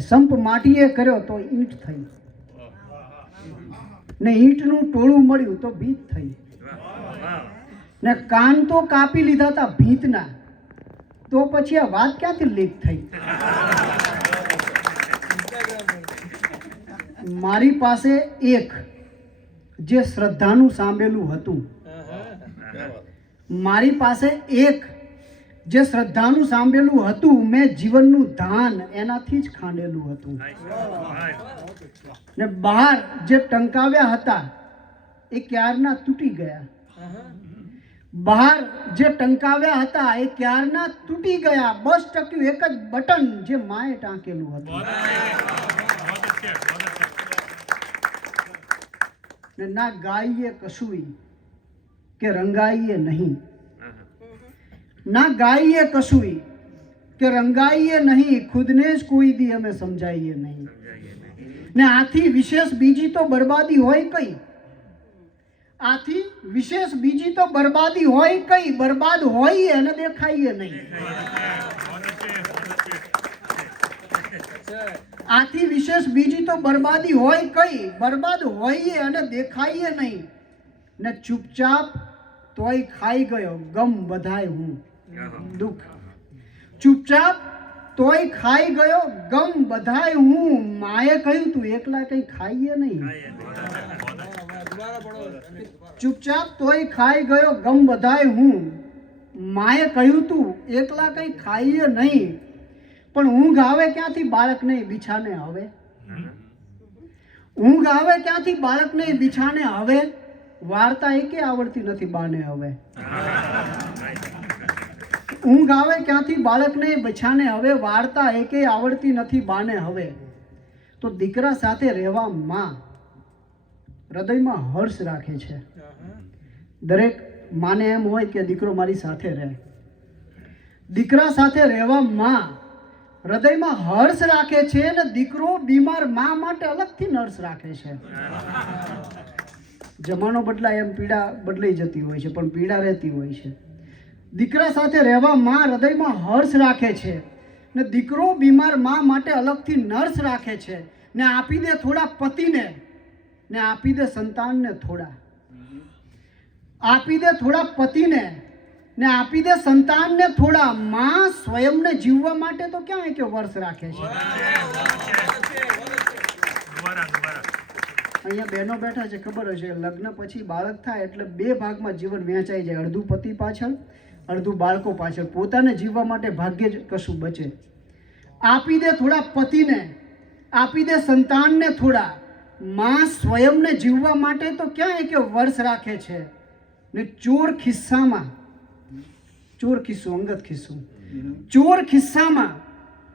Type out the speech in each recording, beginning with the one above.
સંપ માટીએ કર્યો તો ઈંટ થઈ, ને ઈંટનું ટોળું મળ્યું તો ભીત થઈ, ને કાન તો કાપી લીધા હતા ભીતના, તો પછી આ વાત ક્યાંથી લીક થઈ? મારી પાસે એક જે શ્રદ્ધાનું સાંભળેલું હતું, મારી પાસે એક જે શ્રદ્ધાનું સાંભળેલું હતું, મેં જીવનનું ધાન એનાથી જ ખાંડેલું હતું, ને બહાર જે ટંકાવ્યા હતા એ ક્યારના તૂટી ગયા, બહાર જે ટંકાવ્યા હતા એ ક્યારના તૂટી ગયા, બસ ટક્યું એક જ બટન જે માએ ટાંકેલું હતું. ને ના ગાઈએ કશું કે રંગાઈએ નહીં, ના ગાઈએ કશું કે રંગાઈએ નહીં, ખુદને જ કોઈ દી અમે સમજાઈએ નહીં. ને આથી વિશેષ બીજી તો બરબાદી હોય કઈ, આથી વિશેષ બીજી તો બરબાદી હોય કઈ, બરબાદ હોય અને દેખાઈએ નહીં. આથી વિશેષ બીજી તો બરબાદી હોય કઈ, બરબાદ હોઈએ અને દેખાઈએ નહીં. ને ચૂપચાપ તોય ખાઈ ગયો ગમ બધાય હું દુઃખ, ચૂપચાપ તોય ખાઈ ગયો ગમ બધાય હું. માએ કહ્યું તું એકલા કઈ ખાઈએ નહીં, ચૂપચાપ તોય ખાઈ ગયો ગમ બધાય હું. માએ કહ્યું તું એકલા કઈ ખાઈએ નહીં, પણ ઊંઘ આવે ક્યાંથી બાળકને બિછાને હવે, ઊંઘ આવે ક્યાંથી બાળકને બિછાને હવે, વાર્તા એકે આવડતી નથી બાને હવે. ઊંઘ આવે ક્યાંથી બાળકને બિછાને હવે, વાર્તા એકે આવડતી નથી બાને હવે. તો દીકરા સાથે રહેવા માં હૃદયમાં હર્ષ રાખે છે. દરેક માને એમ હોય કે દીકરો મારી સાથે રહે. દીકરા સાથે રહેવા માં હૃદયમાં હર્ષ રાખે છે, અને દીકરો બીમાર માં માટે અલગથી નર્સ રાખે છે. જમાનો બદલાય એમ પીડા બદલાઈ જતી હોય છે, પણ પીડા રહેતી હોય છે. દીકરા સાથે રહેવા માં હૃદયમાં હર્ષ રાખે છે, ને દીકરો બીમાર માં માટે અલગથી નર્સ રાખે છે. ને આપી દે થોડા પતિને, ને આપી દે સંતાનને થોડા, આપી દે થોડા પતિને, ને આપી દે સંતાનને થોડા. માં સ્વયંને જીવવા માટે તો ક્યાં કે વર્ષ રાખે છે. અહીંયા બહેનો બેઠા છે, ખબર હશે લગ્ન પછી બાળક થાય એટલે બે ભાગમાં જીવન વહેંચાઈ જાય, અડધું પતિ પાછળ અડધું બાળકો પાછળ. પોતાને જીવવા માટે ભાગ્યે જ કશું બચે. આપી દે થોડા પતિને, આપી દે સંતાનને થોડા. માં સ્વયંને જીવવા માટે તો ક્યાં કે વર્ષ રાખે છે. ને ચોર ખિસ્સામાં, ચોર ખિસ્સો અંગત ખિસ્સો, ચોર ખિસ્સામાં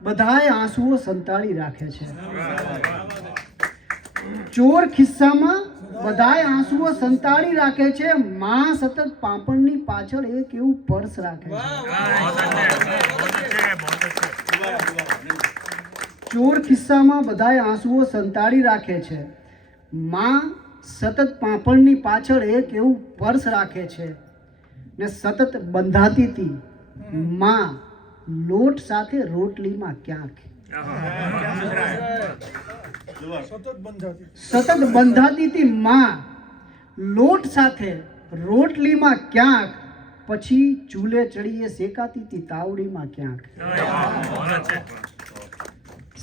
બધાય આંસુઓ સંતાડી રાખે છે. ચોર ખિસ્સામાં બધાય આંસુઓ સંતાડી રાખે છે. માં સતત પાપણની પાછળ એક એવું પર્સ રાખે છે. ચોર ખિસ્સામાં બધાય આંસુઓ સંતાડી રાખે છે. માં સતત પાપણની પાછળ એક એવું પર્સ રાખે છે. ને સતત બંધાતી હતી માં લોટ સાથે રોટલીમાં ક્યાંક, સતત બંધાતી હતી માં લોટ સાથે રોટલીમાં ક્યાંક, પછી ચૂલે ચડીએ શેકાતી હતી તાવડીમાં ક્યાંક.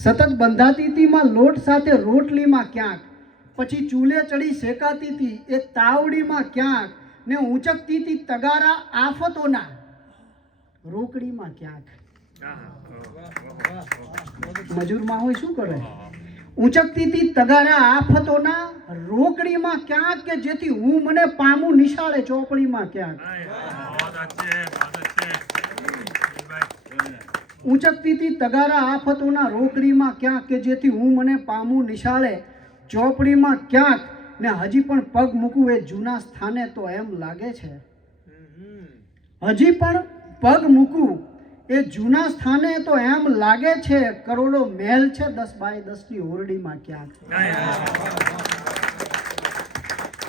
સતત બંધાતી હતી માં લોટ સાથે રોટલીમાં ક્યાંક, પછી ચૂલે ચડી શેકાતી હતી એ તાવડીમાં ક્યાંક. ને ઊંચકતી હતી તગારા આફતોના રોકડીમાં ક્યાંક. મજૂરમાં હોય શું કરે, ઊંચકતી હતી તગારા આફતોના રોકડીમાં ક્યાંક, કે જેથી હું મને પામું નિશાળે ચોપડીમાં ક્યાંક. ઊંચકતી હતી તગારા આફતોના રોકડીમાં ક્યાંક, કે જેથી હું મને પામું નિશાળે ચોપડીમાં ક્યાંક. ને હજી પણ પગ મૂકું એ જૂના સ્થાને તો એમ લાગે છે, હજી પણ પગ મૂકું એ જૂના સ્થાને તો એમ લાગે છે, કરોડો મહેલ છે 10 બાય 10 ની ઓરડીમાં ક્યાંક.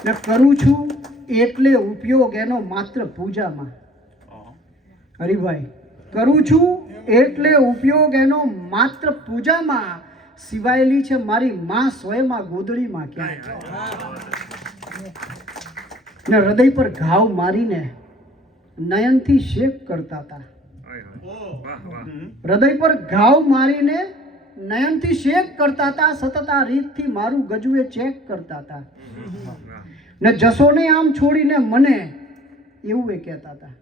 ને કરું છું એટલે ઉપયોગ એનો માત્ર પૂજામાં. હરિભાઈ, કરું છું એટલે ઉપયોગ એનો માત્ર પૂજામાં, સિવાયેલી છે મારી માં સ્વયં ગોદડીમાં ક્યાં ને હૃદય પર ઘાવ મારીને નયનથી શેક કરતા હતા. હૃદય પર ઘાવ મારીને નયનથી શેક કરતા હતા. સતત આ રીતથી મારું ગજુએ ચેક કરતા હતા ને જશોને આમ છોડીને મને એવું એ કહેતા હતા.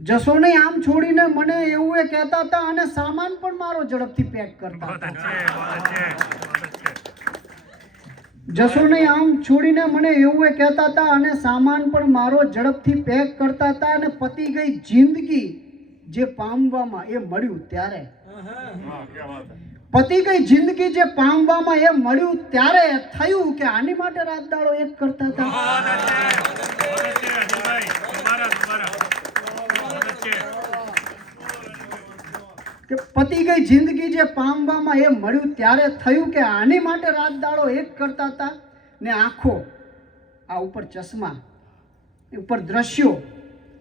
જશોને આમ છોડીને મને એવું એ કહેતા હતા અને સામાન પણ મારો ઝડપથી પેક કરતા હતા. જશોને આમ છોડીને મને એવું એ કહેતા હતા અને સામાન પણ મારો ઝડપથી પેક કરતા હતા. અને પતી ગઈ જિંદગી જે પામવામાં એ મળ્યું ત્યારે, પતી ગઈ જિંદગી જે પામવામાં એ મળ્યું ત્યારે થયું કે આની માટે રાત દાડો એક કરતા હતા. કે પતી ગઈ જિંદગી જે પામવામાં એ મળ્યું ત્યારે થયું કે આની માટે રાત દાડો એક કરતા હતા. ને આંખો આ ઉપર ચશ્મા, ઉપર દ્રશ્યો,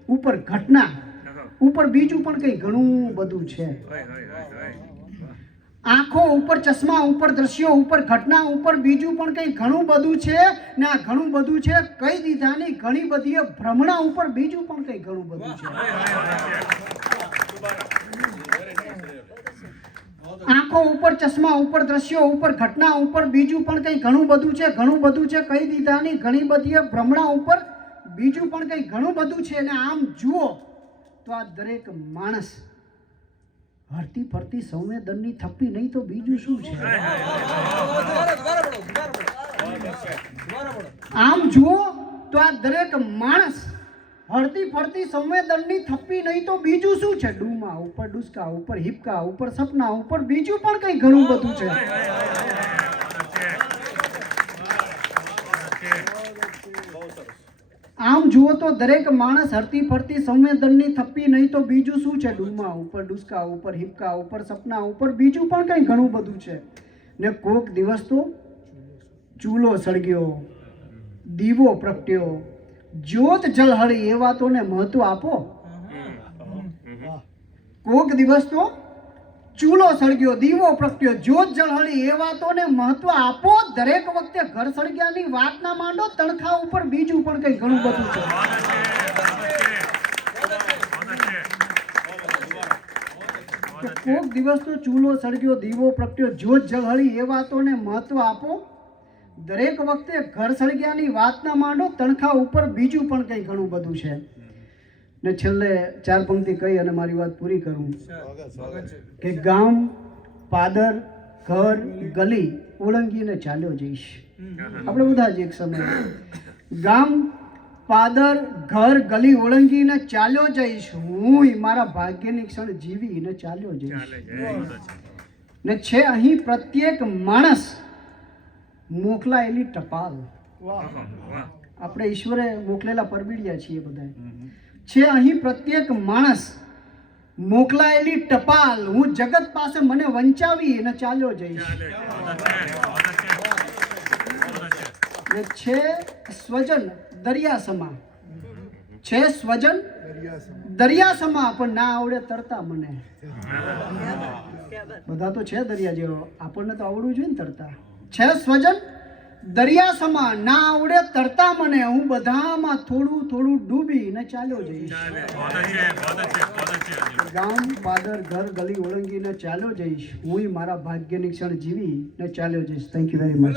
ઉપર ઘટના, ઉપર બીજું પણ કંઈ ઘણું બધું છે. આંખો ઉપર ચશ્મા, ઉપર દ્રશ્યો, ઉપર ઘટના, ઉપર બીજું પણ કંઈ ઘણું બધું છે. ને આ ઘણું બધું છે કહી દીધાની ઘણી બધી ભ્રમણા ઉપર બીજું પણ કંઈ ઘણું બધું છે. આંખો ઉપર ચશ્મા, ઉપર દ્રશ્યો, ઉપર ઘટના, ઉપર બીજું પણ કંઈ ઘણું બધું છે. ઘણું બધું છે કહી દીધાની ઘણી બધી ભ્રમણા ઉપર બીજું પણ કંઈ ઘણું બધું છે. અને આમ જુઓ તો આ દરેક માણસ હરતી ફરતી સંવેદનની થપ્પી નહીં તો બીજું શું છે. આમ જુઓ તો આ દરેક માણસ હરતી ફરતી સંવેદનની થપ્પી નહીં તો બીજું શું છે. ડૂમા ઉપર, ડુસકા ઉપર, હિપકા ઉપર, સપના ઉપર બીજું પણ કંઈ ઘણું બધું છે. આમ જુઓ તો દરેક માણસ હરતી ફરતી સંવેદનની થપ્પી નહીં તો બીજું શું છે. ડૂમા ઉપર, ડુસકા ઉપર, હિપકા ઉપર, સપના ઉપર બીજું પણ કંઈ ઘણું બધું છે. ને કોક દિવસ તો ચૂલો સળગ્યો, દીવો પ્રગટ્યો, જ્યોત જળહળી એ વાતોને મહત્વ આપો. કોક દિવસ તો ચૂલો સળગ્યો, દીવો પ્રગટ્યો, જ્યોત જળહળી એ વાતોને મહત્વ આપો. દરેક વખતે ઘર સળગ્યાની વાત ના માંડો. તણખા ઉપર બીજું પણ કંઈ ઘણું બધું છે. કોક દિવસ તો ચૂલો સળગ્યો, દીવો પ્રગટ્યો, જ્યોત જળહળી એ વાતોને મહત્વ આપો. દરેક વખતે ઘર સળગ્યાની વાત ના માંડો. તણખા ઉપર બીજું પણ કંઈ ઘણું બધું છે. ને છેલ્લે ચાર પંક્તિ કહી અને મારી વાત પૂરી કરું કે ગામ, પાદર, ઘર, ગલી ઓળંગીને ચાલ્યો જઈશ. આપણે બધા જ એક સમય ગામ, પાદર, ઘર, ગલી ઓળંગીને ચાલ્યો જઈશ. હું મારા ભાગ્યની ક્ષણ જીવીને ચાલ્યો જઈશ. ને છે અહીં પ્રત્યેક માણસ મોકલાયેલી ટપાલ. આપણે ઈશ્વરે મોકલેલા પરબીડિયા છીએ બધા. છે અહીં પ્રત્યેક માણસ મોકલાયેલી ટપાલ. હું જગત પાસે મને વંચાવી અને ચાલ્યો જઈશ. ને છે સ્વજન દરિયા સમા, છે સ્વજન દરિયા સમા પણ ના આવડે તરતા મને. બધા તો છે દરિયા જેવો, આપણને તો આવડવું જોઈએ ને તરતા. છે સ્વજન દરિયા સમા ના આવડે તરતા મને. હું બધામાં થોડું થોડું ડૂબી ને ચાલ્યો જઈશ. ગામ, પાદર, ઘર, ગલી ઓળંગીને ચાલ્યો જઈશ. હું મારા ભાગ્યની ક્ષણ જીવી ને ચાલ્યો જઈશ. Thank you very much.